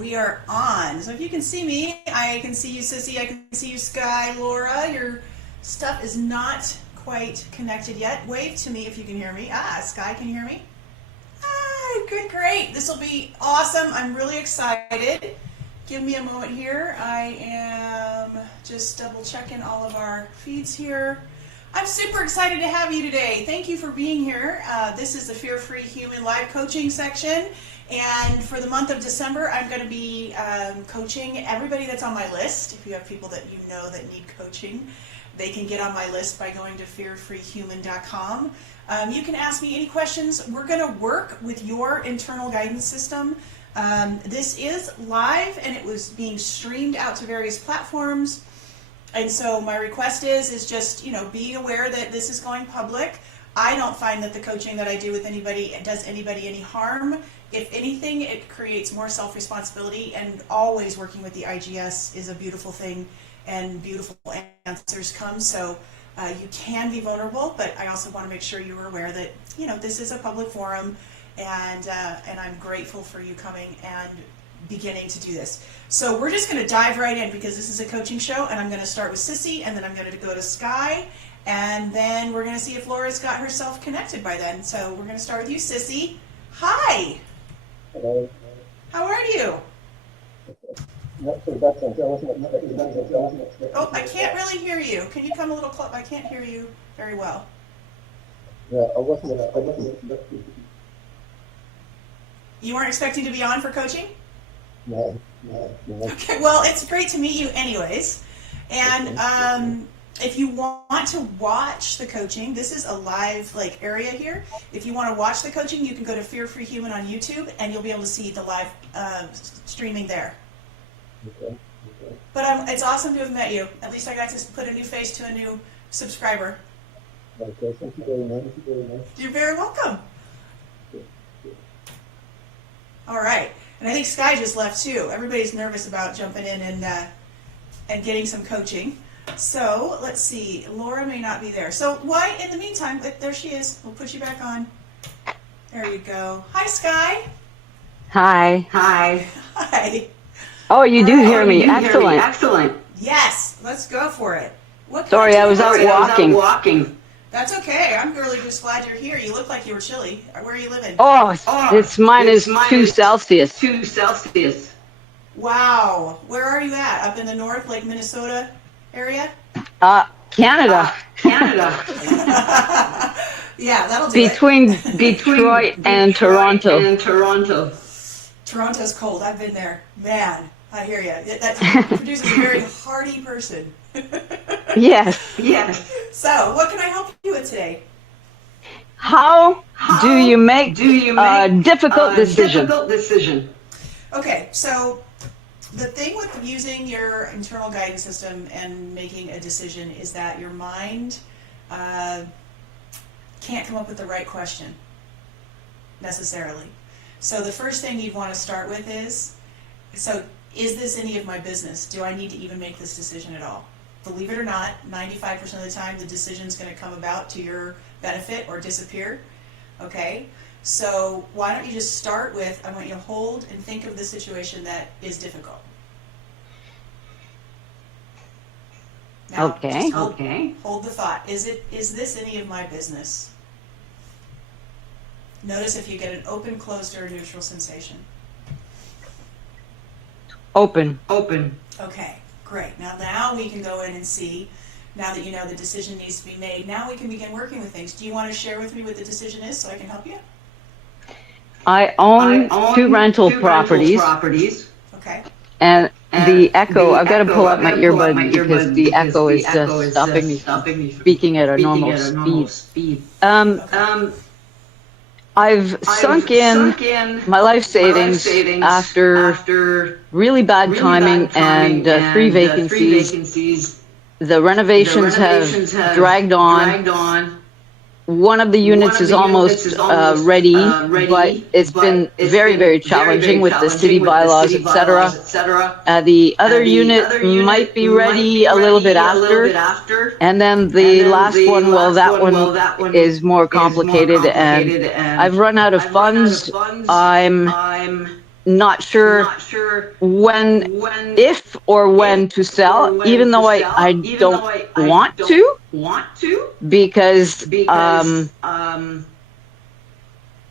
We are on. So if you can see me, I can see you, Sissy. I can see you, Sky, Laura. Your stuff is not quite connected yet. Wave to me if you can hear me. Sky can hear me. Good, great. This will be awesome. I'm really excited. Give me a moment here. I am just double checking all of our feeds here. I'm super excited to have you today. Thank you for being here. This is the Fear-Free Human Live Coaching section. And for the month of December, I'm going to be coaching everybody that's on my list. If you have people that you know that need coaching, they can get on my list by going to fearfreehuman.com. You can ask me any questions. We're going to work with your internal guidance system. This is live, and it was being streamed out to various platforms. And so my request is just, be aware that this is going public. I don't find that the coaching that I do with anybody does anybody any harm. If anything, it creates more self-responsibility, and always working with the IGS is a beautiful thing, and beautiful answers come. So you can be vulnerable, but I also want to make sure you're aware that, this is a public forum, and I'm grateful for you coming and beginning to do this. So we're just going to dive right in, because this is a coaching show, and I'm going to start with Sissy, and then I'm going to go to Sky, and then we're going to see if Laura's got herself connected by then. So we're going to start with you, Sissy. Hi. Hello. How are you? Not so bad, thank you. Oh, I can't really hear you. Can you come a little close? I can't hear you very well. Yeah, I wasn't. You weren't expecting to be on for coaching? No. Okay, well, it's great to meet you anyways. And if you want to watch the coaching, this is a live area here. If you want to watch the coaching, you can go to Fear Free Human on YouTube, and you'll be able to see the live streaming there. Okay. But it's awesome to have met you. At least I got to put a new face to a new subscriber. Okay, thank you very much. You're very welcome. All right. And I think Sky just left too. Everybody's nervous about jumping in and getting some coaching. So let's see. Laura may not be there. So why, in the meantime, there she is. We'll put you back on. There you go. Hi, Sky. Hi. Hi. Oh, you do hear me. Excellent. Excellent. Yes. Let's go for it. What can Sorry, I I was out walking. That's okay. I'm really just glad you're here. You look like you were chilly. Where are you living? Oh, it's minus 2 Celsius. 2 Celsius. Wow. Where are you at? Up in the north, like Minnesota area? Canada. Canada. Yeah, that'll do Between Detroit and Toronto. Toronto's cold. I've been there. Man, I hear you. That produces a very hardy person. Yes. So, what can I help you with today? How do you make a difficult decision? Okay, so the thing with using your internal guidance system and making a decision is that your mind can't come up with the right question necessarily. So the first thing you'd want to start with is this any of my business? Do I need to even make this decision at all? Believe it or not, 95% of the time the decision's going to come about to your benefit or disappear. Okay? So why don't you just start with, I want you to hold and think of the situation that is difficult. Now, Okay. Hold the thought. Is this any of my business? Notice if you get an open, closed, or a neutral sensation. Open. Okay, great. Now we can go in and see, now that you know the decision needs to be made, now we can begin working with things. Do you want to share with me what the decision is so I can help you? I own 2 rental properties. Okay. And the echo, I've got to pull up my earbud because the echo is just stopping me from speaking at a normal speed. I've sunk in my life savings after really bad timing and 3 vacancies. The renovations have dragged on. One of the units is almost ready, but it's been very, very challenging with the city bylaws, etc. The other unit might be ready a little bit after, and then the last one, well, that one is more complicated, and I've run out of funds. I'm not sure when, if or when to sell, even though I don't want to, because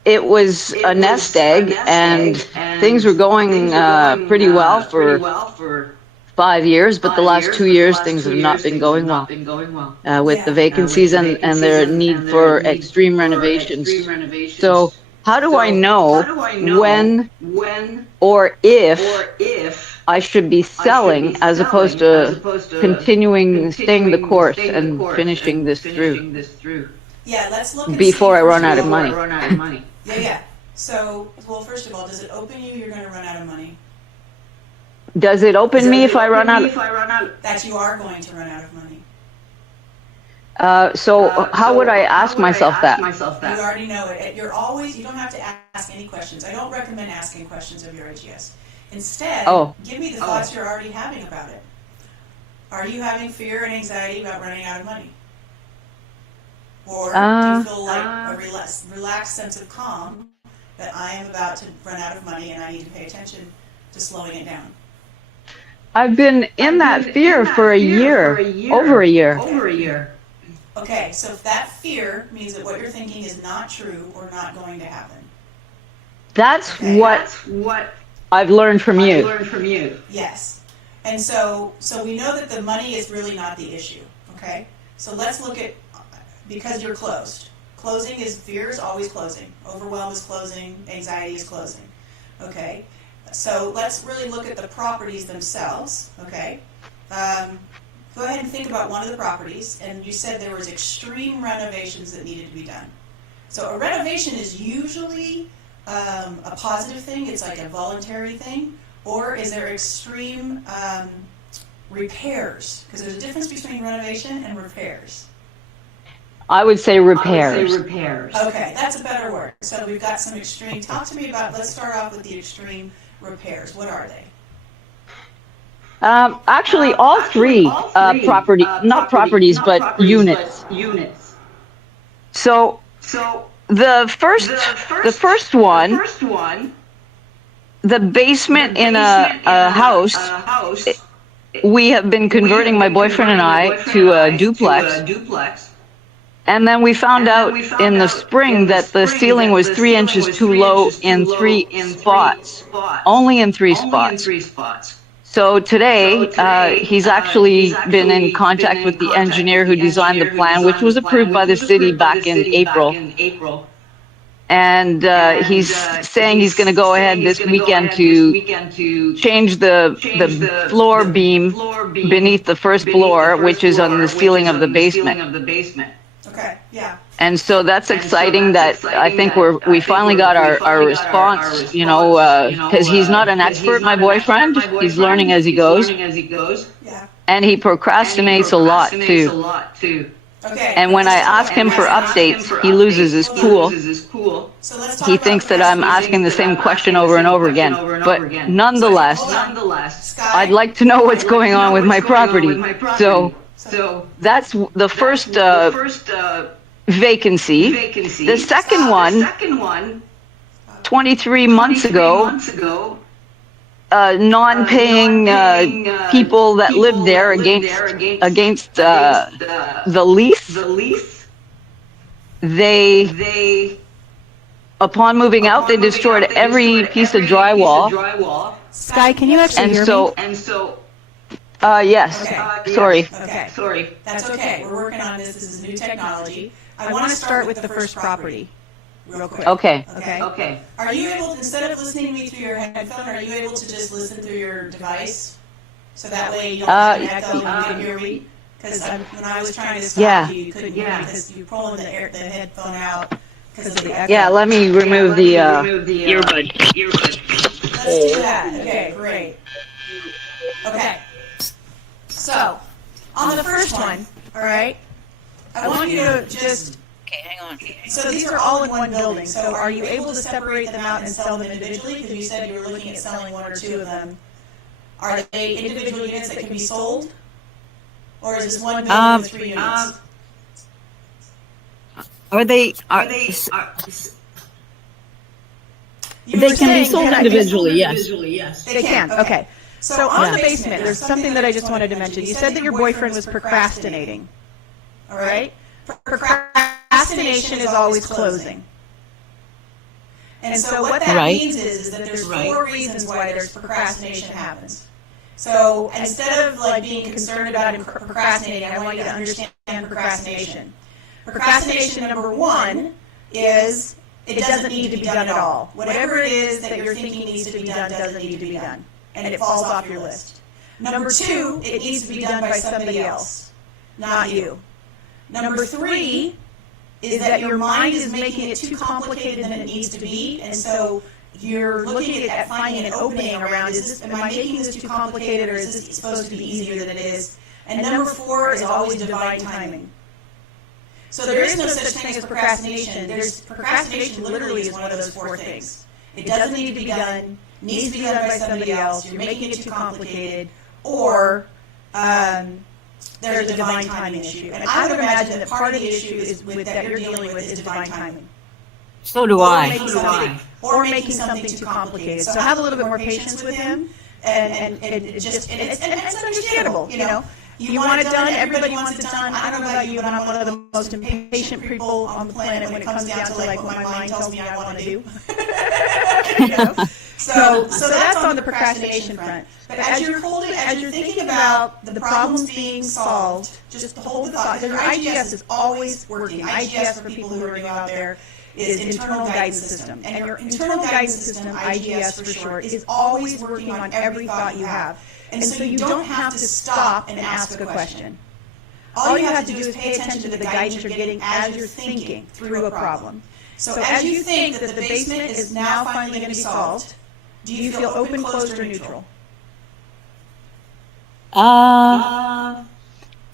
it was a nest egg and things were going pretty well for 5 years, but the last 2 years things have not been going well with the vacancies and their need for extreme renovations. So how do I know when or if I should be selling as opposed to continuing, staying the course and finishing this through? Yeah, let's look and before see I run out of money. Yeah. So, well, first of all, does it open you? You're going to run out of money. Does it open me if I run out? That you are going to run out of money. So how would I ask myself that? You already know it. You don't have to ask any questions. I don't recommend asking questions of your AGS. Instead, give me the thoughts you're already having about it. Are you having fear and anxiety about running out of money? Or do you feel like a relaxed sense of calm that I am about to run out of money and I need to pay attention to slowing it down? I've been in that fear for a year, over a year. Okay, so if that fear means that what you're thinking is not true or not going to happen. That's what I've learned from you. Yes. And so we know that the money is really not the issue, okay? So let's look at, because you're closed. Closing is, fear is always closing. Overwhelm is closing, anxiety is closing, okay? So let's really look at the properties themselves, okay? Go ahead and think about one of the properties, and you said there was extreme renovations that needed to be done. So a renovation is usually a positive thing, it's like a voluntary thing, or is there extreme repairs? Because there's a difference between renovation and repairs. I would say repairs. Okay, that's a better word. So we've got some extreme. Talk to me about, let's start off with the extreme repairs. What are they? Actually, all three not properties, but units. So the first one, the basement in a house, we have been converting, my boyfriend and I, to a duplex. And then we found out in the spring that the ceiling was 3 inches too low in 3 spots, only in 3 spots. So today, he's actually been in contact with the engineer who designed the plan, which was approved by the city back in April. And he's saying he's going to go ahead this weekend to change the floor beam beneath the first floor, which is on the ceiling of the basement. Okay, yeah. And so that's exciting that I think we finally got our response, you know, because he's not an expert, my boyfriend. He's learning as he goes. Yeah. And he procrastinates a lot too. Okay. And when I ask him for updates, he loses his cool. So let's talk He about thinks the that I'm asking the same question over and over again. But nonetheless, Sky, I'd like to know what's going on with my property. So that's the first vacancy. The second one, 23 months ago, non-paying people that lived there against the lease. They, upon moving out, they destroyed every piece of drywall. Sky, can you actually hear me? And so, yes. Sorry. Okay. That's okay. We're working on this. This is new technology. I want to start with the first property real quick. Okay. Are you able, instead of listening to me through your headphone, are you able to just listen through your device? So that way you don't have an echo and you can hear me? Because when I was trying to stop you, you couldn't hear me because you're pulling the headphone out because of the echo. Yeah, let me remove the earbud. Let's do that. Okay, great. Okay. So, on the first one, all right, I want you to just... Okay, hang on. So these are all in one building. So are you able to separate them out and sell them individually? Because you said you were looking at selling 1 or 2 of them. Are they individual units that can be sold? Or is this one building with 3 units? You They were can be saying sold that- individually, yes. They can, okay. So on the basement, there's something that I just wanted to mention. You said that your boyfriend was procrastinating, all right? Procrastination is always closing. And so what that Right. means is that there's 4 reasons why there's procrastination happens. So instead of like being concerned about him procrastinating, I want you to understand procrastination. Procrastination number 1 is it doesn't need to be done at all. Whatever it is that you're thinking needs to be done doesn't need to be done, and it falls off your list. Number 2, it needs to be done by somebody else, not you. Number 3 is that your mind is making it too complicated than it needs to be, and so you're looking at finding an opening around, am I making this too complicated, or is this supposed to be easier than it is? And number 4 is always divine timing. So there is no such thing as procrastination. Procrastination literally is one of those 4 things. It doesn't need to be done, needs to be done by somebody else, you're making it too complicated, or there's a divine timing issue. And I would imagine that part of the issue is that you're dealing with is divine timing. So do I. Or making something too complicated. So have a little bit more patience with him, and it's understandable, you know. You want it done, everybody wants it done. I don't know about you, but I'm one of the most impatient people on the planet when it comes down to like what my mind tells me I want to do. You know? So that's on the procrastination front. But as you're thinking about the problems being solved, just hold the thought. Your IGS is always working. IGS, for people who are new out there, is internal guidance system. And your internal guidance system, IGS for short, is always working on every thought you have. And so you don't have to stop and ask a question. All you have to do is pay attention to the guidance you're getting as you're thinking through a problem. So as you think that the basement is now finally going to be solved, do you feel open, closed, or neutral?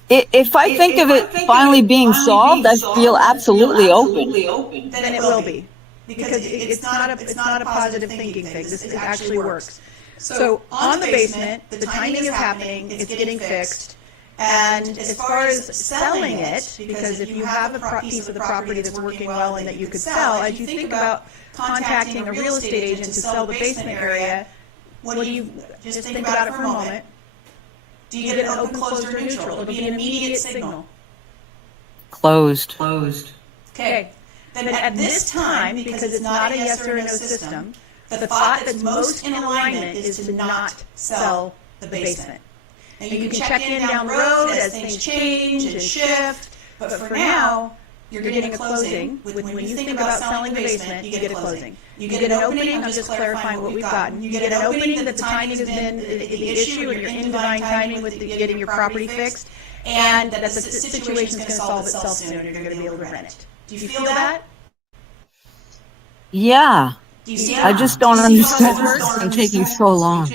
If I think of it finally being solved, I feel absolutely open. Then it will be, because it's not a positive thinking thing. This actually works. So on the basement, the timing is happening, it's getting fixed, and as far as selling it, because if you have a piece of the property that's working well and that you could sell, as you think about contacting a real estate agent to sell the basement area, what do you just think about it for a moment? Do you get an open, closed, or neutral? It'll be an immediate signal. Closed. Okay. Then at this time, because it's not a yes or a no system, the thought that's most in alignment is to not sell the basement. And you can check in down the road as things change and shift, but for now, you're getting a closing. When you think about selling the basement, you get a closing. You get an opening, I'm just clarifying what we've gotten. You get an opening that the timing has been the issue, and you're in divine timing with getting your property fixed, and that the situation's going to solve itself soon, and you're going to be able to rent it. Do you feel that? Yeah. Do you see I just don't understand it's taking so long.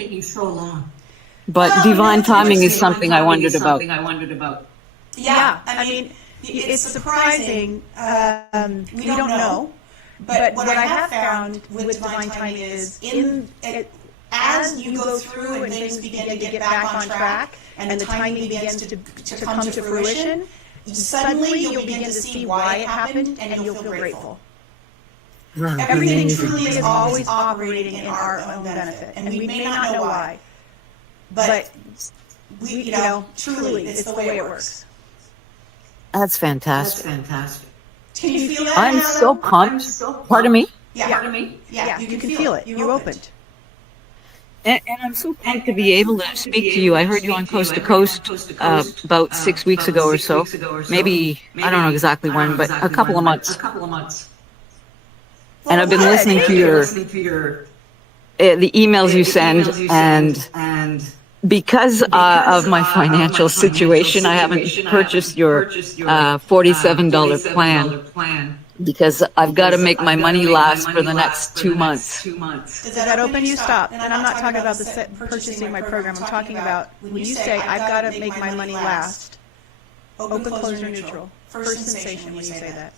But divine timing is something I wondered about. Yeah, I mean, it's surprising. We don't know. But what I have found with divine timing is as you go through and things begin to get back on track and the timing begins to come to fruition, suddenly you'll begin to see why it happened and you'll feel grateful. Everything truly is always operating in our own benefit, and we may not know why, but truly, it's the way it works. That's fantastic. Can you feel that? I'm so pumped. Pardon me? Yeah, you can feel it. You opened. And I'm so pumped to be able to speak to you. I heard you on Coast to Coast about 6 weeks ago or so. Maybe, I don't know exactly when, but a couple of months. And I've been listening to your the emails you send, and because of my financial situation, I haven't purchased your $47 plan because I've got to make my money last for the next 2 months. Does that open you? Stop. And I'm not talking about purchasing my program. I'm talking about when you say I've got to make my money last. Open, closed, or neutral. First sensation when you say that.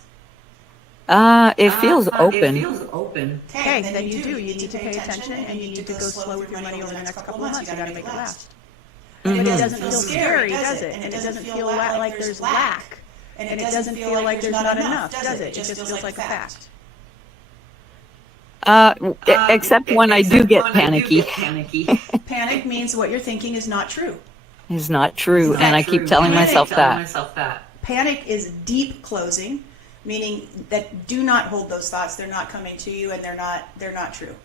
It feels open. Okay, then you do. You need to pay attention, and you need to go slow with your money over the next couple of months. You got to make it last. But it doesn't feel scary, does it? And it doesn't feel like there's lack, and it doesn't feel like there's not enough, does it? It just feels like a fact. Except when I do get panicky. Panic means what you're thinking is not true. Is not true, and I keep telling myself that. Panic is deep closing, meaning that do not hold those thoughts. They're not coming to you, and they're not true.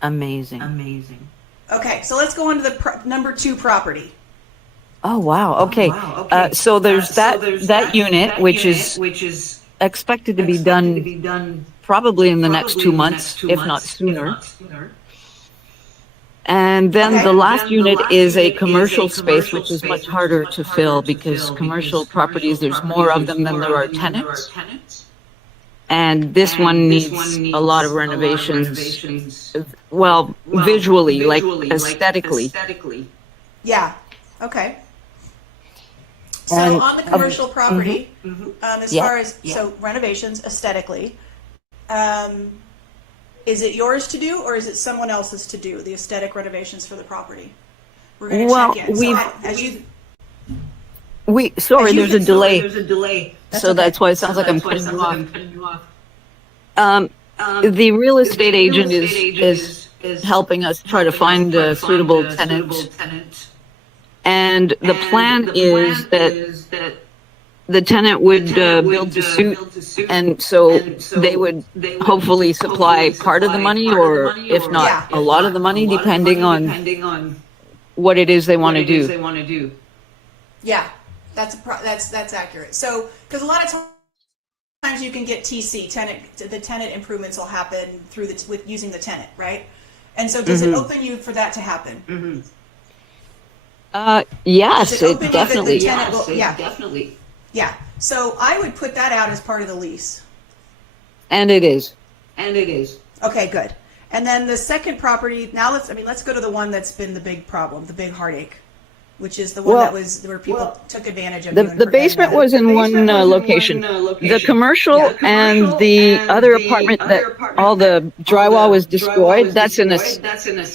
Amazing. Okay, so let's go on to the number 2 property. Oh wow. Okay. So there's that unit, which is expected to be done probably in the next 2 months, if not sooner. And then the last unit is a commercial space, which is much harder to fill because commercial properties, there's more of them than there are tenants. And this one needs a lot of renovations. Well, visually, like aesthetically. Yeah. Okay. So And, on the commercial property, as Yeah. far as so renovations aesthetically, is it yours to do or is it someone else's to do the aesthetic renovations for the property? We're going to Well, check in. So as you, Sorry, As you there's a can- delay. So that's why it sounds like I'm cutting you off. The real estate agent is helping us try to find a suitable tenant. And the plan is that the tenant would build to suit, and so they would hopefully supply part of the money, or if not a lot of the money, depending on what it is they want to do. yeah, that's accurate. So because a lot of times you can get TC the tenant improvements will happen through with using the tenant, right? And so does it open you for that to happen? Yes, Does it open it you that definitely. the tenant will, yeah. So I would put that out as part of the lease. And it is. Okay, good. And then the second property, now let's go to the one that's been the big problem, the big heartache, which is the one that was where people took advantage of you. The basement was in one location. The commercial and the other apartment that all the drywall was destroyed, that's in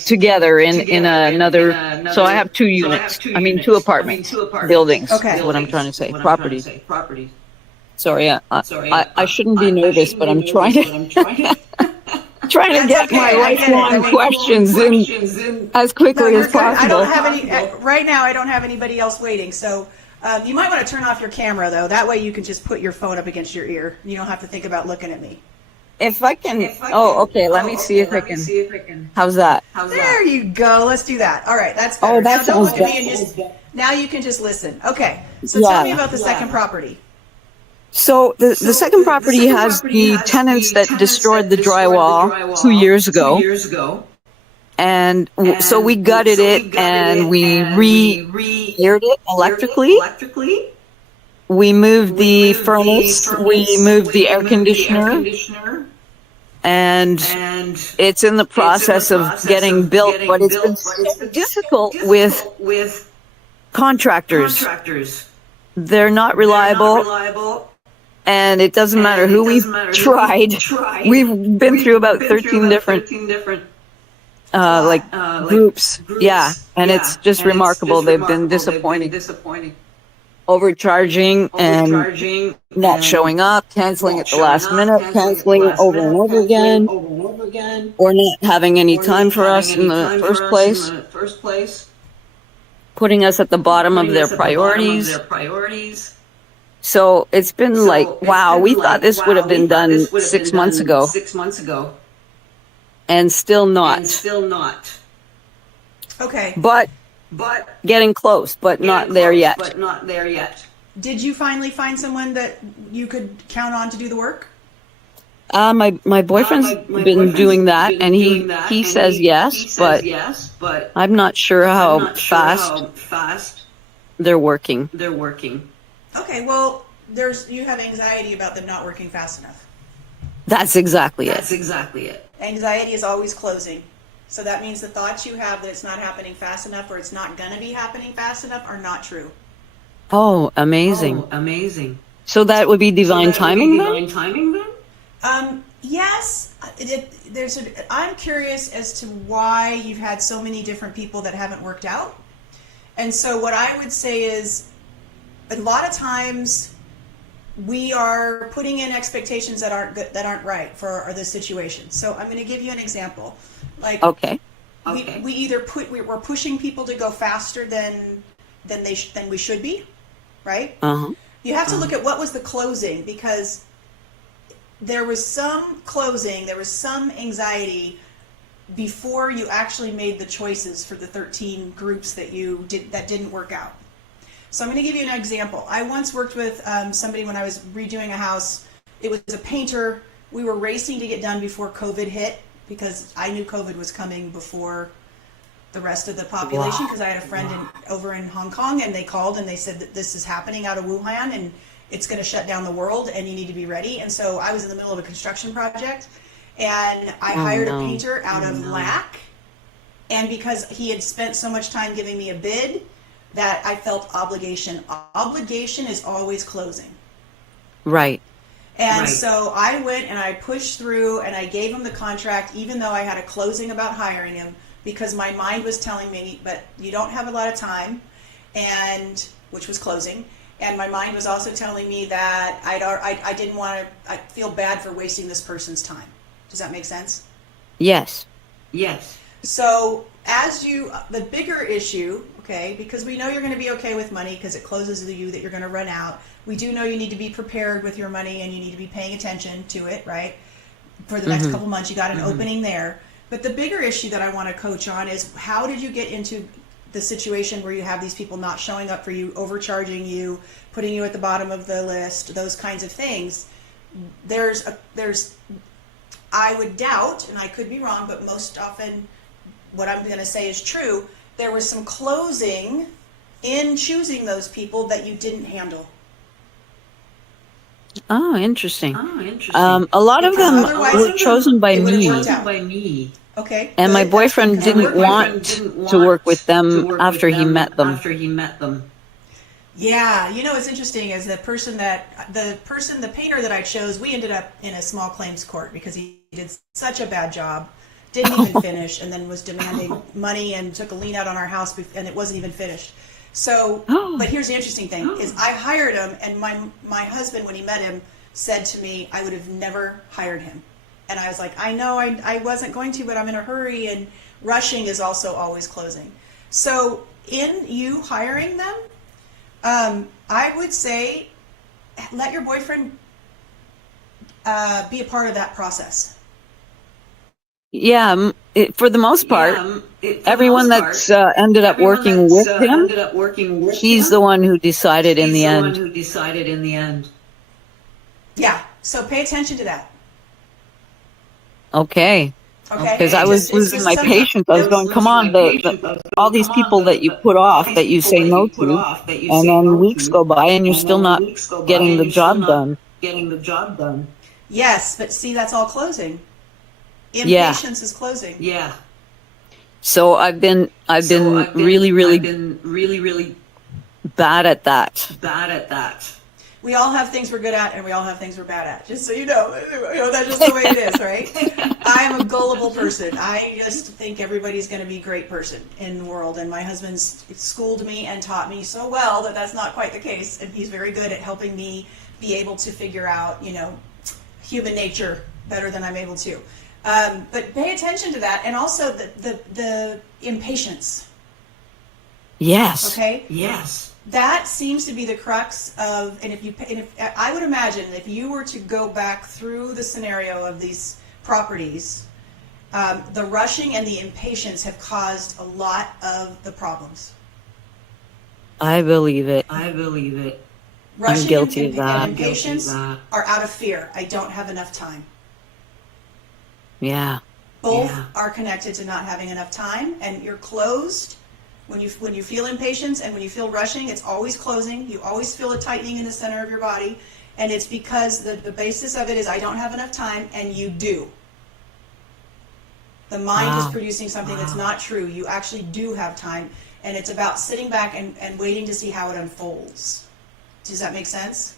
together in another. So I have 2 units. I mean, 2 apartments, buildings. Okay. Is what I'm trying to say. Properties. Sorry, I shouldn't be nervous, but I'm trying to trying to get my lifelong questions in as quickly as possible. I don't have any right now. I don't have anybody else waiting. So you might want to turn off your camera though. That way you can just put your phone up against your ear. You don't have to think about looking at me. If I can. Okay. Let me see if I can. How's that? There you go. Let's do that. All right. That's better. Oh, that Now don't sounds look at me and now you can just listen. Okay. So tell me about the second property. So the second property has the tenants that destroyed the drywall 2 years ago. And so we gutted it and we re-aired it electrically. We moved the furnace, we moved the air conditioner, and it's in the process of getting built, but it's been so difficult with contractors. They're not reliable. And it doesn't matter who we've tried. We've been through about 13 different groups. Yeah, and it's just remarkable. They've been disappointing. Overcharging and not showing up, canceling at the last minute, canceling over and over again, or not having any time for us in the first place, putting us at the bottom of their priorities. So it's been wow, we thought this would have been done 6 months ago. And still not. Okay. But getting close, but not there yet. Did you finally find someone that you could count on to do the work? My boyfriend's been doing that, and he says yes, but I'm not sure how fast they're working. Okay, well, you have anxiety about them not working fast enough. That's exactly it. Anxiety is always closing. So that means the thoughts you have that it's not happening fast enough or it's not going to be happening fast enough are not true. Oh, amazing. So that would be divine timing then? Yes. I'm curious as to why you've had so many different people that haven't worked out. And so what I would say is a lot of times we are putting in expectations that aren't good, that aren't right for this situation. So I'm going to give you an example. Like, Okay. we either we're pushing people to go faster than we should be, right? Uh-huh. You have to look at what was the closing, because there was some closing, there was some anxiety before you actually made the choices for the 13 groups that didn't work out. So I'm going to give you an example. I once worked with somebody when I was redoing a house. It was a painter. We were racing to get done before COVID hit, because I knew COVID was coming before the rest of the population, because I had a friend over in Hong Kong, and they called and they said that this is happening out of Wuhan and it's going to shut down the world and you need to be ready. And so I was in the middle of a construction project, and I hired a painter out of lack, and because he had spent so much time giving me a bid, that I felt obligation. Obligation is always closing. Right. And so I went and I pushed through and I gave him the contract, even though I had a closing about hiring him, because my mind was telling me, but you don't have a lot of time, and which was closing. And my mind was also telling me that I didn't want to, I feel bad for wasting this person's time. Does that make sense? Yes. Yes. So the bigger issue, okay, because we know you're going to be okay with money because it closes to you that you're going to run out. We do know you need to be prepared with your money and you need to be paying attention to it, right? For the next couple months, you got an opening there. But the bigger issue that I want to coach on is, how did you get into the situation where you have these people not showing up for you, overcharging you, putting you at the bottom of the list, those kinds of things? I would doubt, and I could be wrong, but most often what I'm going to say is true, there was some closing in choosing those people that you didn't handle. Oh, interesting. A A lot of them Otherwise, were chosen by it would've me, worked out. by me. Okay. and my good. boyfriend That's didn't because- want to work with them after he met them. Yeah, what's interesting is the painter that I chose, we ended up in a small claims court because he did such a bad job, didn't even finish, and then was demanding money and took a lien out on our house, and it wasn't even finished. So, but here's the interesting thing is I hired him, and my husband, when he met him, said to me, I would have never hired him. And I was like, I know I wasn't going to, but I'm in a hurry, and rushing is also always closing. So in you hiring them, I would say let your boyfriend be a part of that process. Yeah, for the most part, everyone that's ended up working with him, he's the one who decided in the end. Yeah, so pay attention to that. Okay. Okay, Because I was losing my patience. I was going, come on, all these people that you put off, that you say no to, and then weeks go by and you're still not getting the job done. Yes, but see, that's all closing. Yeah. Impatience is closing. Yeah. So I've been really bad at that. We all have things we're good at, and we all have things we're bad at. Just so you know, that's just the way it is, right? I am a gullible person. I just think everybody's going to be a great person in the world, and my husband's schooled me and taught me so well that that's not quite the case, and he's very good at helping me be able to figure out, human nature better than I'm able to. But pay attention to that, and also the impatience. Yes. Okay. Yes. That seems to be the crux of, and if I would imagine if you were to go back through the scenario of these properties, the rushing and the impatience have caused a lot of the problems. I believe it. Rushing guilty of that. and impatience are out of fear. I don't have enough time. Yeah. Both are connected to not having enough time, and you're closed. When you feel impatience and when you feel rushing, it's always closing. You always feel a tightening in the center of your body, and it's because the basis of it is I don't have enough time, and you do. The mind is producing something that's not true. You actually do have time, and it's about sitting back and waiting to see how it unfolds. Does that make sense?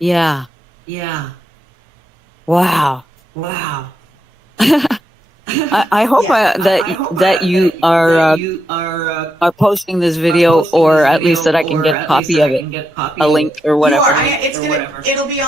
Yeah. Yeah. Wow. I hope that you are posting this video, or at least that I can get a copy of it, a link or You whatever. are. It'll be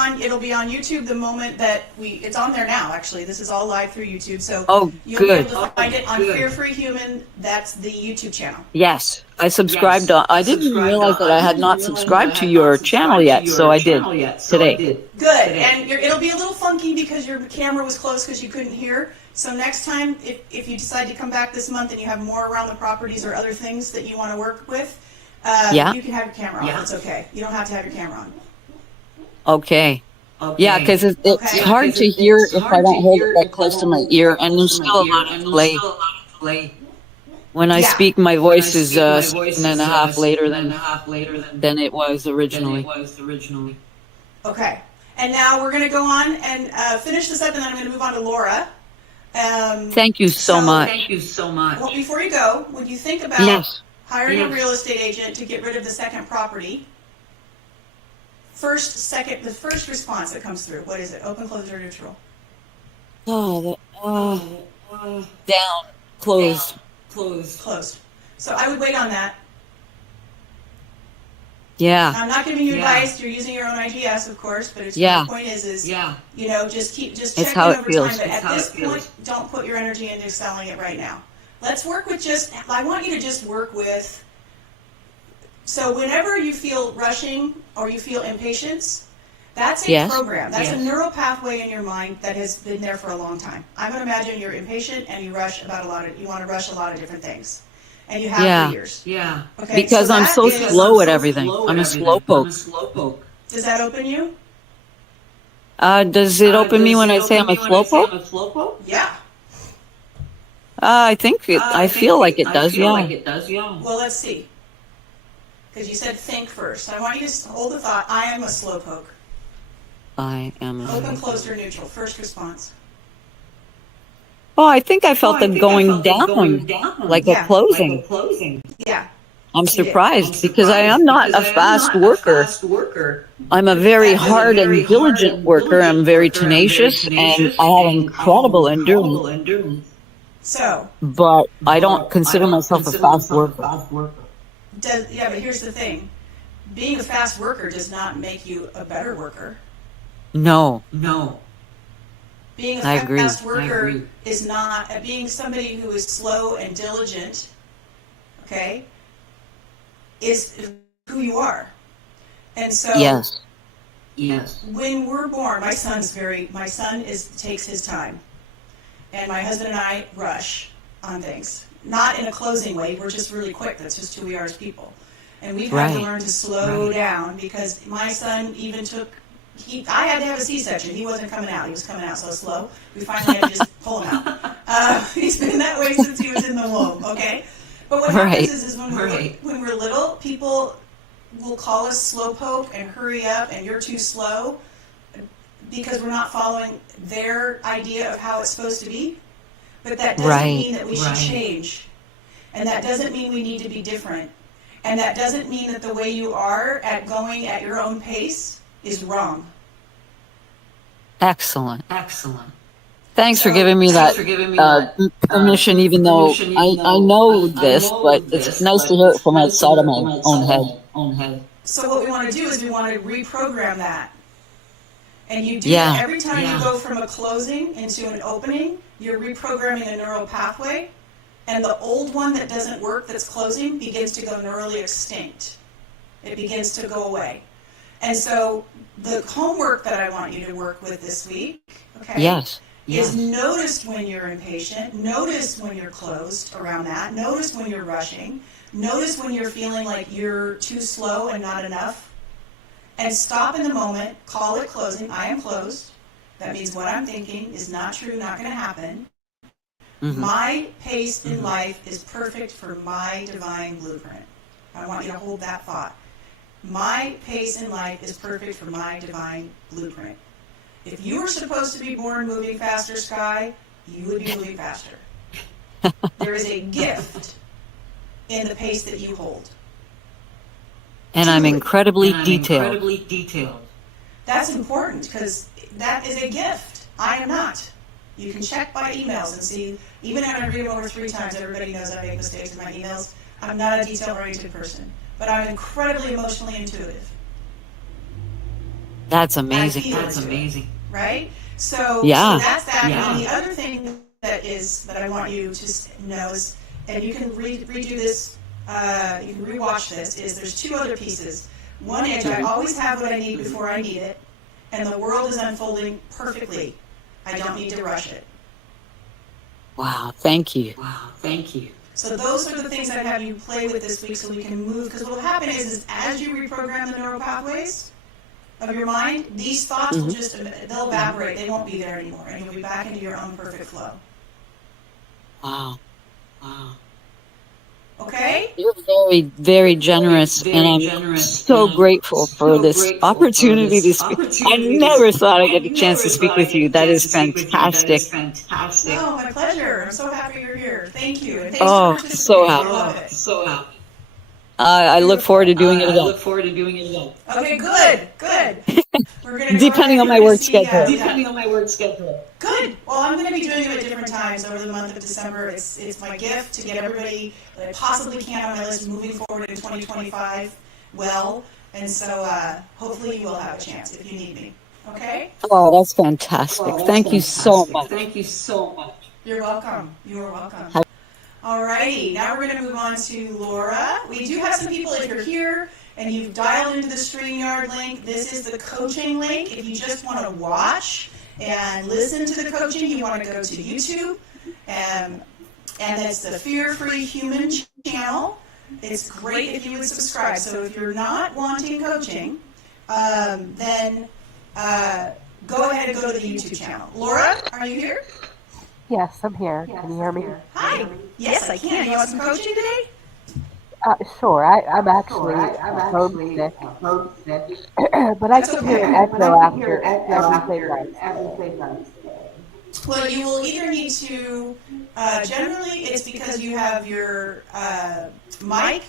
on YouTube the moment that it's on there now. Actually, this is all live through YouTube, so Oh, you'll be good. able to find it on Fear Free Human. That's the YouTube channel. Yes, I subscribed. I didn't realize that I had not subscribed to your channel yet, so I did today. Good, and it'll be a little funky because your camera was close because you couldn't hear. So next time, if you decide to come back this month and you have more around the properties or other things that you want to work with, Yeah. you can have your camera on. It's okay. You don't have to have your camera on. Okay. Yeah, because it's Okay. hard to hear if I don't hold it that close to my ear, and there's still a lot of delay. When I Yeah. speak, my voice is a second and a half later than it was originally. Okay. And now we're going to go on and finish this up, and then I'm going to move on to Laura. Thank you so much. Well, before you go, would you think about Yes. hiring a real estate agent to get rid of the second property? The first response that comes through, what is it? Open, closed, or neutral? Down, closed. Closed. So I would wait on that. Yeah. I'm not giving you advice. You're using your own ideas, of course, but Yeah. the point is you know, just It's check how in it over feels. time. But at this point, don't put your energy into selling it right now. Let's work with I want you to just work with. So whenever you feel rushing or you feel impatience, that's a Yes. program. That's a neural pathway in your mind that has been there for a long time. I'm going to imagine you're impatient and you you want to rush a lot of different things. And you have Yeah. for years. Okay, Because so I'm that so is- slow at everything. I'm a slowpoke. Does that open you? Does it open me when I say I'm a slowpoke? Yeah. I think I feel like it does. Yeah. Well, let's see. Because you said think first. I want you to hold the thought, I am a slowpoke. I am. Open, closed, or neutral. First response. Oh, I think I felt them going down, like a closing. Yeah. I'm surprised because I am not a fast worker. I'm a very hard and diligent worker. I'm very tenacious and I have incredible endurance. So, But I don't consider myself a fast worker. but here's the thing. Being a fast worker does not make you a better worker. No. Being a I agree. fast worker is not being somebody who is slow and diligent, okay, is who you are. And so Yes. when we're born, my son takes his time. And my husband and I rush on things. Not in a closing way, we're just really quick. That's just who we are as people. And we've had to Right. learn to slow down because my son even I had to have a C-section. He wasn't coming out. He was coming out so slow. We finally had to just pull him out. He's been that way since he was in the womb, okay? But what Right. happens is when we're little, people will call us slowpoke and hurry up and you're too slow because we're not following their idea of how it's supposed to be. But that doesn't mean that we should change. And that doesn't mean we need to be different. And that doesn't mean that the way you are at going at your own pace is wrong. Excellent. Thanks for giving me that permission, even though I know this, but it's nice to hear it from outside of my own head. So what we want to do is we want to reprogram that. And you do that every time you go from a closing into an opening, you're reprogramming a neural pathway, and the old one that doesn't work, that's closing, begins to go neurally extinct. It begins to go away. And so the homework that I want you to work with this week, okay, is notice when you're impatient, notice when you're closed around that, notice when you're rushing, notice when you're feeling like you're too slow and not enough, and stop in the moment, call it closing. I am closed. That means what I'm thinking is not true, not going to happen. Mm-hmm. My pace in life is perfect for my divine blueprint. I want you to hold that thought. My pace in life is perfect for my divine blueprint. If you were supposed to be born moving faster, Sky, you would be moving faster. There is a gift in the pace that you hold. And I'm incredibly detailed. That's important because that is a gift. I am not. You can check my emails and see, even if I read them over 3 times, everybody knows I make mistakes in my emails. I'm not a detail-oriented person, but I'm incredibly emotionally intuitive. That's I amazing. feel That's into it, amazing. right? So Yeah. that's that. Yeah. And the other thing that I want you to know is, and you can redo this, you can rewatch this, is there's 2 other pieces. One is I always have what I need before I need it, and the world is unfolding perfectly. I don't need to rush it. Wow. Thank you. Wow, thank you. So those are the things I'd have you play with this week so we can move, because what will happen is as you reprogram the neural pathways of your mind, these thoughts will just, they'll evaporate, they won't be there anymore, and you'll be back into your own perfect flow. Wow. Wow. Okay? You're very, very generous, Very and I'm generous, so and I'm grateful for so this grateful for opportunity to this speak. I opportunity to never speak. thought I'd I get a chance never to speak thought I'd with you. get a That chance is to speak with you. That fantastic. is fantastic. No, my pleasure. I'm so happy you're here. Thank you. And thanks Oh, for so participating. I happy. love it. So happy. I look forward to doing it I again, look forward to doing it again. Okay, good, good. We're going to go depending ahead on my and work see, schedule. Depending on my work schedule. Good. Well, I'm going to be doing them at different times over the month of December. It's my gift to get everybody that I possibly can on my list moving forward in 2025 well. And so hopefully you will have a chance if you need me. Okay? Oh, that's fantastic. Well, that's Thank you so fantastic. much. Thank you so much. You're welcome. You're welcome. Alrighty, now we're going to move on to Laura. We do have some people, if you're here and you've dialed into the StreamYard link, this is the coaching link. If you just want to watch and listen to the coaching, you want to go to YouTube. And it's the Fear Free Human channel. It's great if you would subscribe. So if you're not wanting coaching, then go ahead and go to the YouTube channel. Laura, are you here? Yes, I'm here. Can you hear me? Hi. Yes, I can. You want some coaching today? Sure. I'm actually homesick, but I can hear an echo after everything runs. Well, you will either need to, generally it's because you have your mic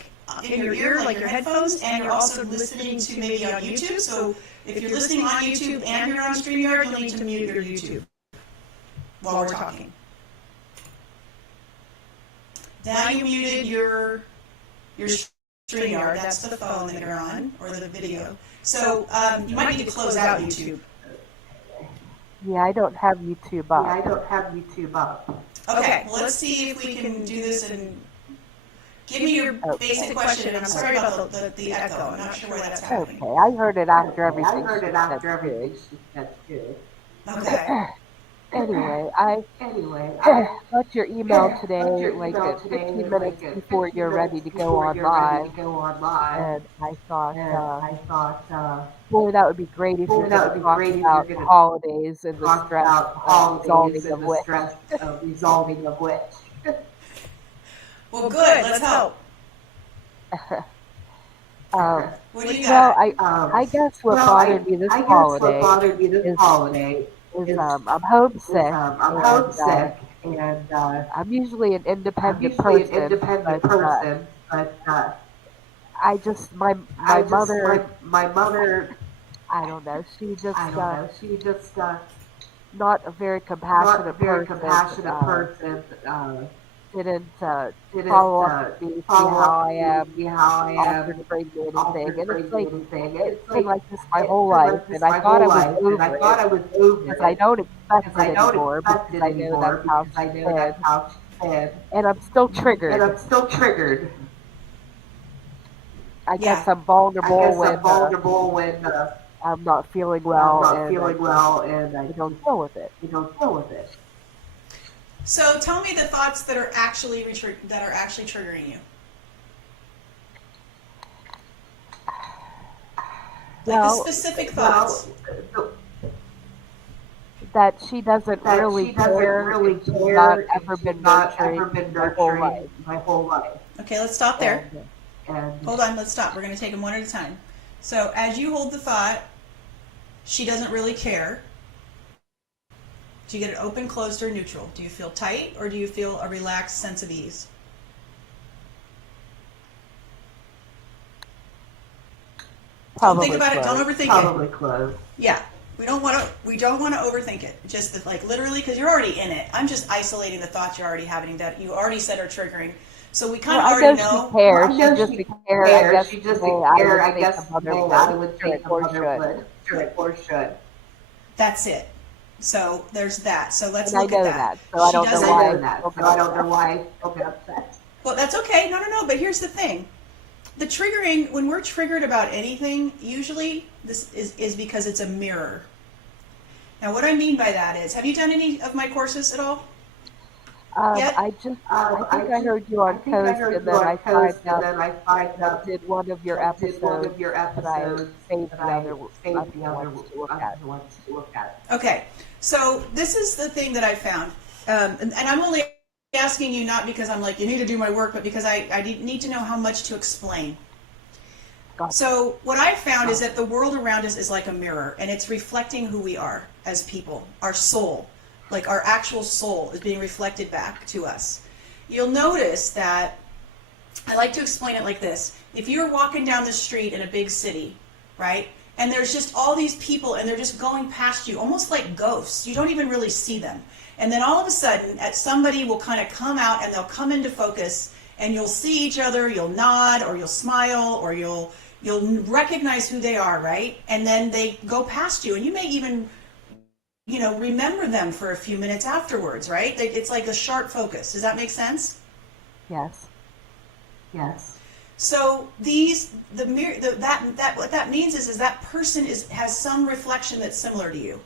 in your ear, like your headphones, and you're also listening to maybe on YouTube. So if you're listening on YouTube and you're on StreamYard, you'll need to mute your YouTube while we're talking. Now you muted your StreamYard, that's the phone that you're on, or the video. So you might need to close out YouTube. Yeah, I don't have YouTube up. Okay, well, let's see if we can do this and give me your basic question. And I'm sorry about the echo. I'm not sure why that's happening. Okay, I heard it after everything. That's good. Okay. Anyway, I got your email today, like 15 minutes before you're ready to go on live, and I thought, boy, that would be great if you could talk about the holidays and the stress of resolving of which. Well, good. Let's help. What do you Well, got? I guess what bothered me this holiday is I'm homesick, and I'm usually an independent person, but I just my mother, I don't know, she just not a very compassionate person. Didn't follow up with me, see how I am, offer to bring me anything, and it's been like this my whole life, and I thought I was over it, because I don't expect it anymore, because I know that's how she's been, and I'm still triggered. I guess I'm vulnerable when I'm not feeling well, and I don't deal with it. So tell me the thoughts that are actually triggering you. Like the specific thoughts. That she doesn't really care, not ever been nurturing my whole life. Okay, let's stop there. And Hold on, let's stop. We're going to take them one at a time. So as you hold the thought, she doesn't really care. Do you get it open, closed, or neutral? Do you feel tight, or do you feel a relaxed sense of ease? probably Don't think about it. Don't overthink it. close. Yeah. We don't want to overthink it. Just like literally, because you're already in it. I'm just isolating the thoughts you're already having that you already said are triggering. So we kind of already know. She cares. I know She she just cares. She I guess just the care. I I guess think the the mother I would think should the or mother should. would or should. That's it. So there's that. So let's And I look know at that. that, so I She don't know doesn't- why. I know that, so I don't know why people get upset. Well, that's okay. No. But here's the thing. The triggering, when we're triggered about anything, usually this is because it's a mirror. Now, what I mean by that is, have you done any of my courses at all? Yet? I think I heard you on Coast, and then I find out did one of your episodes that I saved the other ones to look at. Okay. So this is the thing that I found. And I'm only asking you not because I'm like, you need to do my work, but because I need to know how much to explain. Gotcha. So what I found is that the world around us is like a mirror, and it's reflecting who we are as people. Our soul, like our actual soul, is being reflected back to us. You'll notice that, I like to explain it like this. If you're walking down the street in a big city, right, and there's just all these people, and they're just going past you, almost like ghosts. You don't even really see them. And then all of a sudden, somebody will kind of come out, and they'll come into focus, and you'll see each other, you'll nod, or you'll smile, or you'll recognize who they are, right? And then they go past you, and you may even, remember them for a few minutes afterwards, right? It's like a sharp focus. Does that make sense? Yes. So what that means is that person has some reflection that's similar to you.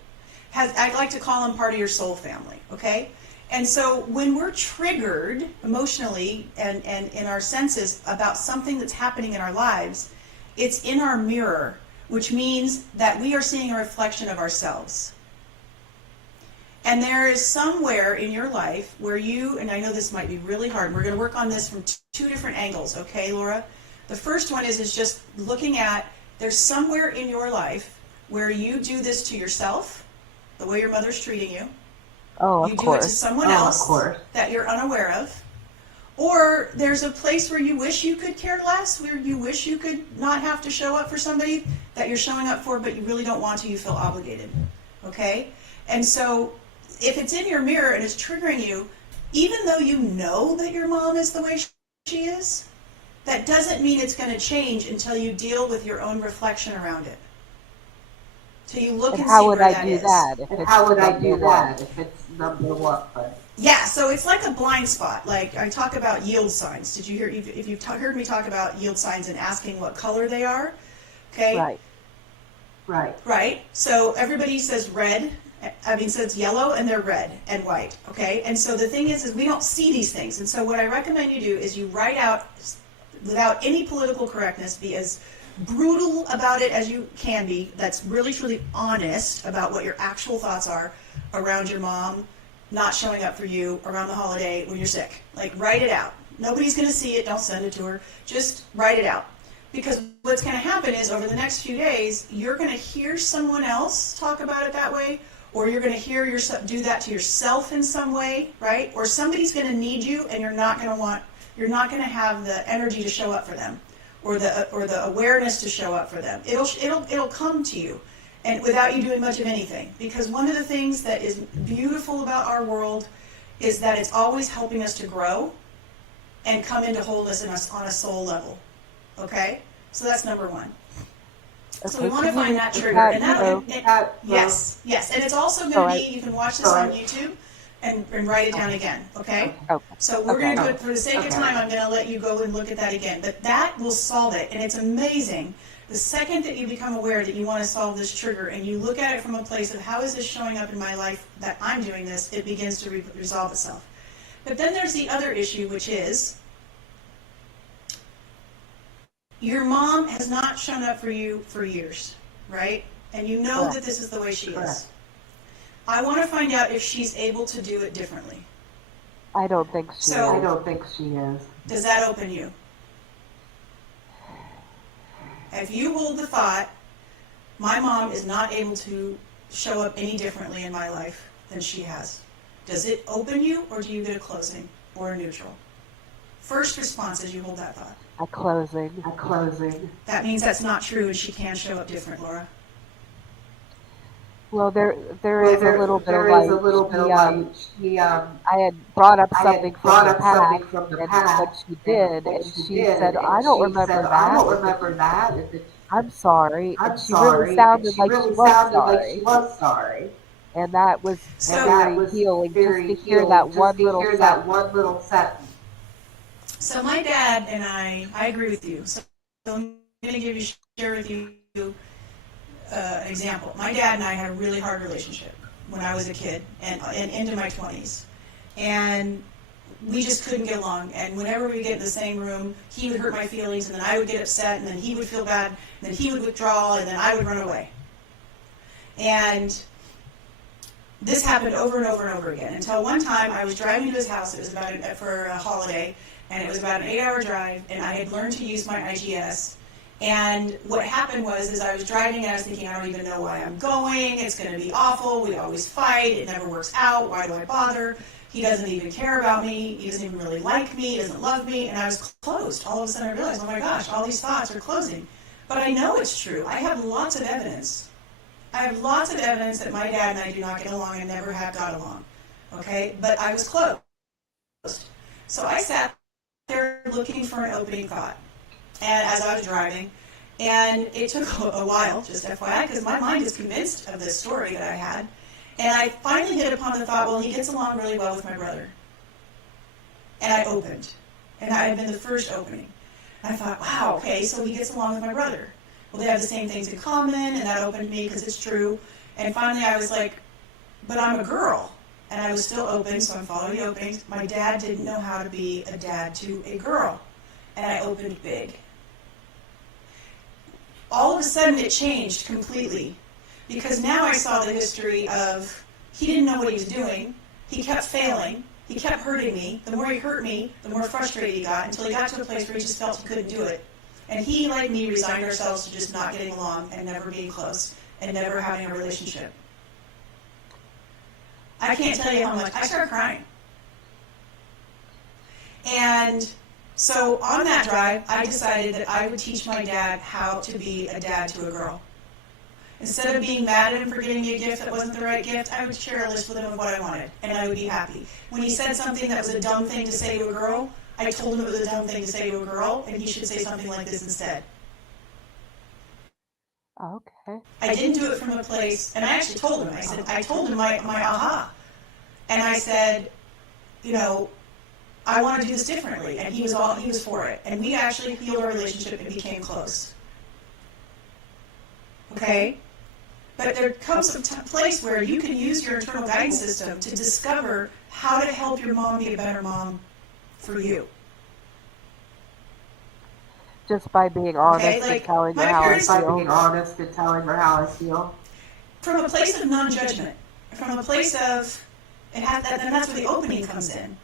I like to call them part of your soul family, okay? And so when we're triggered emotionally and in our senses about something that's happening in our lives, it's in our mirror, which means that we are seeing a reflection of ourselves. And there is somewhere in your life where and I know this might be really hard, we're going to work on this from two different angles, okay, Laura? The first one is just looking at, there's somewhere in your life where you do this to yourself, the way your mother's treating you. Oh, of You course. do it to someone else that you're unaware of. Or there's a place where you wish you could care less, where you wish you could not have to show up for somebody that you're showing up for, but you really don't want to, you feel obligated, okay? And so if it's in your mirror and it's triggering you, even though you know that your mom is the way she is, that doesn't mean it's going to change until you deal with your own reflection around it. Till you look and see how would where I that do is. that? How would I do that if it's number one? Yeah, so it's like a blind spot. Like I talk about yield signs. Did you hear? If you've heard me talk about yield signs and asking what color they are, okay? Right. So everybody says red. Says yellow, and they're red and white. Okay. And so the thing is we don't see these things. And so what I recommend you do is you write out, without any political correctness, be as brutal about it as you can be. That's really truly honest about what your actual thoughts are around your mom not showing up for you around the holiday when you're sick. Like, write it out. Nobody's going to see it. Don't send it to her. Just write it out. Because what's going to happen is over the next few days, you're going to hear someone else talk about it that way, or you're going to hear yourself do that to yourself in some way, right? Or somebody's going to need you, and you're not going to have the energy to show up for them, or the awareness to show up for them. It'll come to you, and without you doing much of anything. Because one of the things that is beautiful about our world is that it's always helping us to grow and come into wholeness on a soul level. Okay? So that's number one. So we want to find that trigger. And yes. And it's also going to be, you can watch this on YouTube and write it down again. Okay? So we're going to do it for the sake of time. I'm going to let you go and look at that again. But that will solve it. And it's amazing. The second that you become aware that you want to solve this trigger and you look at it from a place of how is this showing up in my life that I'm doing this, it begins to resolve itself. But then there's the other issue, which is your mom has not shown up for you for years, right? And you know that this is the way she is. I want to find out if she's able to do it differently. I don't think she is. I don't think she is. Does that open you? If you hold the thought, my mom is not able to show up any differently in my life than she has, does it open you, or do you get a closing or a neutral? First response is you hold that thought. A closing. That means that's not true and she can show up different, Laura. Well, there is a little bit of there is a light. little bit of light. She, I had brought up I something had from brought the up past, something from the and when past, she did, and and she she did, said, "I and don't she remember said, I that." don't remember that. And then I'm sorry, and I'm she really sorry, and sounded she like she really was sounded like she sorry, was sorry. and that was So, And that very was healing just very to hear healing, that just one to little hear that sentence. one little sentence. so my dad and I agree with you. So I'm going to share with you an example. My dad and I had a really hard relationship when I was a kid and into my 20s. And we just couldn't get along. And whenever we get in the same room, he would hurt my feelings, and then I would get upset, and then he would feel bad, and then he would withdraw, and then I would run away. And this happened over and over and over again until one time I was driving to his house. It was for a holiday, and it was about an 8-hour drive, and I had learned to use my IGS. And what happened was, as I was driving, and I was thinking, I don't even know why I'm going. It's going to be awful. We always fight. It never works out. Why do I bother? He doesn't even care about me. He doesn't even really like me. He doesn't love me. And I was closed. All of a sudden I realized, oh my gosh, all these thoughts are closing. But I know it's true. I have lots of evidence. I have lots of evidence that my dad and I do not get along and never have got along. Okay? But I was closed. So I sat there looking for an opening thought. And as I was driving, and it took a while, just FYI, because my mind is convinced of this story that I had. And I finally hit upon the thought, well, he gets along really well with my brother. And I opened. And that had been the first opening. And I thought, wow, okay, so he gets along with my brother. Well, they have the same things in common, and that opened me because it's true. And finally I was like, but I'm a girl. And I was still open, so I'm following the openings. My dad didn't know how to be a dad to a girl. And I opened big. All of a sudden it changed completely. Because now I saw the history of, he didn't know what he was doing. He kept failing. He kept hurting me. The more he hurt me, the more frustrated he got, until he got to a place where he just felt he couldn't do it. And he, like me, resigned ourselves to just not getting along and never being close and never having a relationship. I can't tell you how much. I started crying. And so on that drive, I decided that I would teach my dad how to be a dad to a girl. Instead of being mad at him for getting me a gift that wasn't the right gift, I would share a list with him of what I wanted, and I would be happy. When he said something that was a dumb thing to say to a girl, I told him it was a dumb thing to say to a girl, and he should say something like this instead. Okay. I didn't do it from a place, and I actually told him, I told him my aha. And I said, you know, I want to do this differently, and he was for it. And we actually healed our relationship and became close. Okay? But there comes a place where you can use your internal guidance system to discover how to help your mom be a better mom for you. Just by being honest Okay, like, and telling her my how I parents- By feel. being honest and telling her how I feel. From a place of non-judgment, from a place of, and that's where the opening comes in.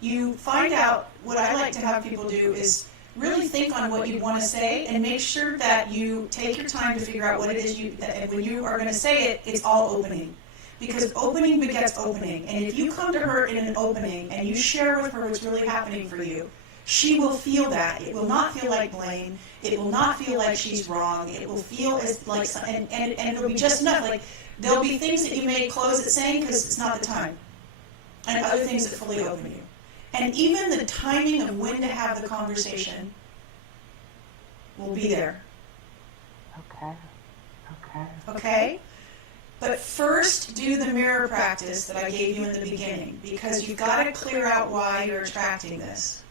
You find out, what I like to have people do is really think on what you want to say and make sure that you take your time to figure out what it is and when you are going to say it, it's all opening. Because opening begets opening. And if you come to her in an opening and you share with her what's really happening for you, she will feel that. It will not feel like blame. It will not feel like she's wrong. It will feel as like, and it'll be just enough. Like, there'll be things that you may close at saying because it's not the time. And other things that fully open you. And even the timing of when to have the conversation will be there. Okay. Okay? But first, do the mirror practice that I gave you in the beginning, because you've got to clear out why you're attracting this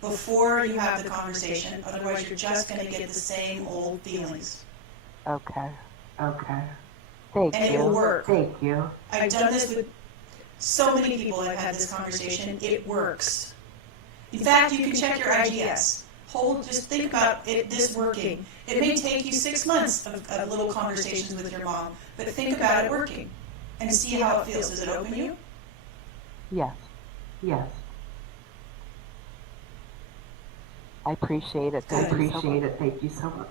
before you have the conversation. Otherwise, you're just going to get the same old feelings. Okay. Thank And you. it will work. Thank you. I've done this with so many people that have had this conversation. It works. In fact, you can check your IGS. Just think about this working. It may take you 6 months of little conversations with your mom, but think about it working and see how it feels. Does it open you? Yes. I appreciate it. I Thank you so appreciate much. it. Thank you so much.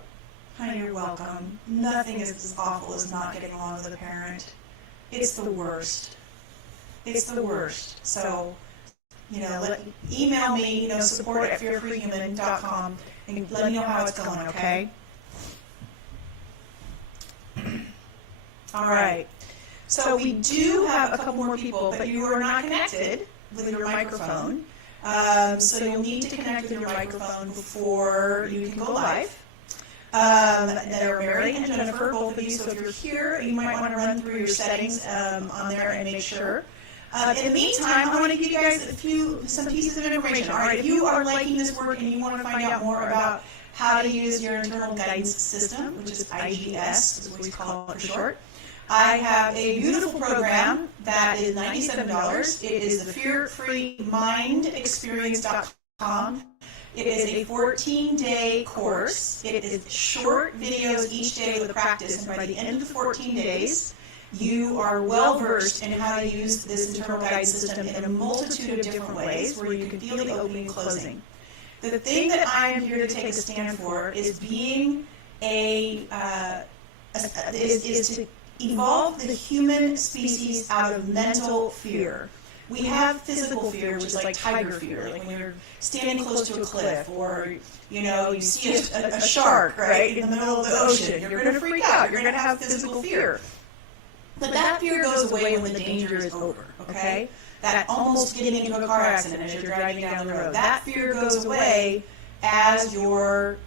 Honey, you're welcome. Nothing is as awful as not getting along with a parent. It's the worst. So, email me, support@fearfreehuman.com, and let me know how it's going, okay? All right. So we do have a couple more people, but you are not connected with your microphone. So you'll need to connect with your microphone before you can go live. There are Mary and Jennifer, both of you, so if you're here, you might want to run through your settings on there and make sure. In the meantime, I want to give you guys some pieces of information. All right, if you are liking this work and you want to find out more about how to use your internal guidance system, which is IGS, is what we call it for short, I have a beautiful program that is $97. It is the fearfreemindexperience.com. It is a 14-day course. It is short videos each day with practice, and by the end of the 14 days, you are well versed in how to use this internal guidance system in a multitude of different ways where you can feel the opening and closing. The thing that I am here to take a stand for is being is to evolve the human species out of mental fear. We have physical fear, which is like tiger fear, like when you're standing close to a cliff, or you see a shark right in the middle of the ocean. You're going to freak out. You're going to have physical fear. But that fear goes away when the danger is over. Okay, that almost getting into a car accident as you're driving down the road. That fear goes away as the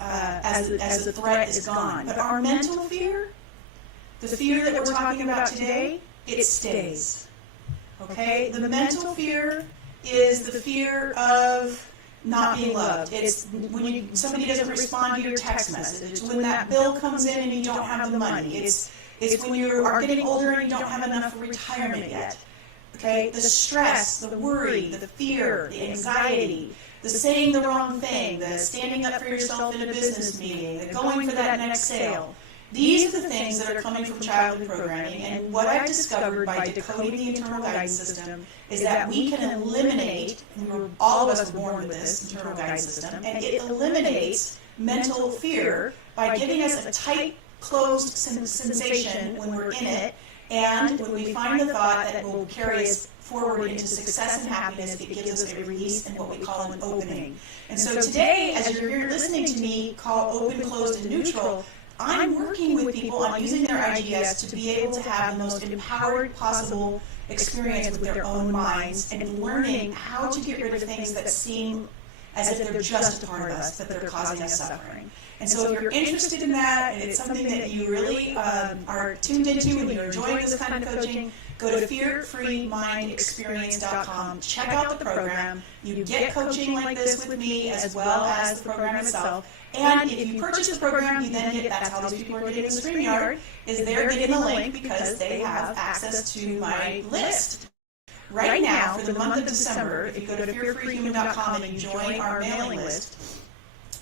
threat is gone. But our mental fear, the fear that we're talking about today, it stays. Okay, the mental fear is the fear of not being loved. It's when somebody doesn't respond to your text message. It's when that bill comes in and you don't have the money. It's when you are getting older and you don't have enough for retirement yet. Okay, the stress, the worry, the fear, the anxiety, the saying the wrong thing, the standing up for yourself in a business meeting, the going for that next sale. These are the things that are coming from childhood programming, and what I've discovered by decoding the internal guidance system is that we can eliminate, and all of us were born with this internal guidance system, and it eliminates mental fear by giving us a tight, closed sensation when we're in it, and when we find the thought that will carry us forward into success and happiness, it gives us a release and what we call an opening. And so today, as you're here listening to me call open, closed, and neutral, I'm working with people on using their IGS to be able to have the most empowered possible experience with their own minds and learning how to get rid of things that seem as if they're just a part of us, that they're causing us suffering. And so if you're interested in that, and it's something that you really are tuned into and you're enjoying this kind of coaching, go to fearfreemindexperience.com, check out the program. You get coaching like this with me as well as the program itself. And if you purchase the program, you then get, that's how these people are getting the StreamYard, is they're getting the link because they have access to my list. Right now, for the month of December, if you go to fearfreehuman.com and you join our mailing list,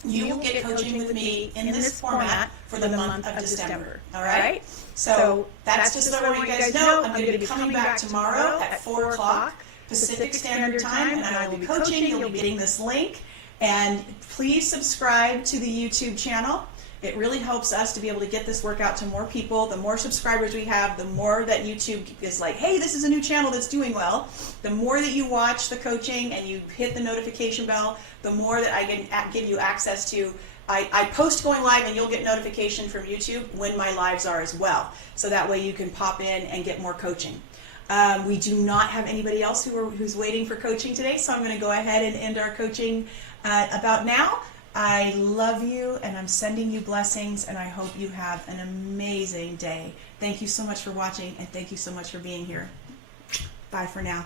you will get coaching with me in this format for the month of December. All right? So that's just so I want you guys to know. I'm going to be coming back tomorrow at 4 o'clock Pacific Standard Time, and I will be coaching. You'll be getting this link. And please subscribe to the YouTube channel. It really helps us to be able to get this work out to more people. The more subscribers we have, the more that YouTube is like, hey, this is a new channel that's doing well. The more that you watch the coaching and you hit the notification bell, the more that I can give you access to. I post going live and you'll get notification from YouTube when my lives are as well. So that way you can pop in and get more coaching. We do not have anybody else who's waiting for coaching today, so I'm going to go ahead and end our coaching about now. I love you, and I'm sending you blessings, and I hope you have an amazing day. Thank you so much for watching, and thank you so much for being here. Bye for now.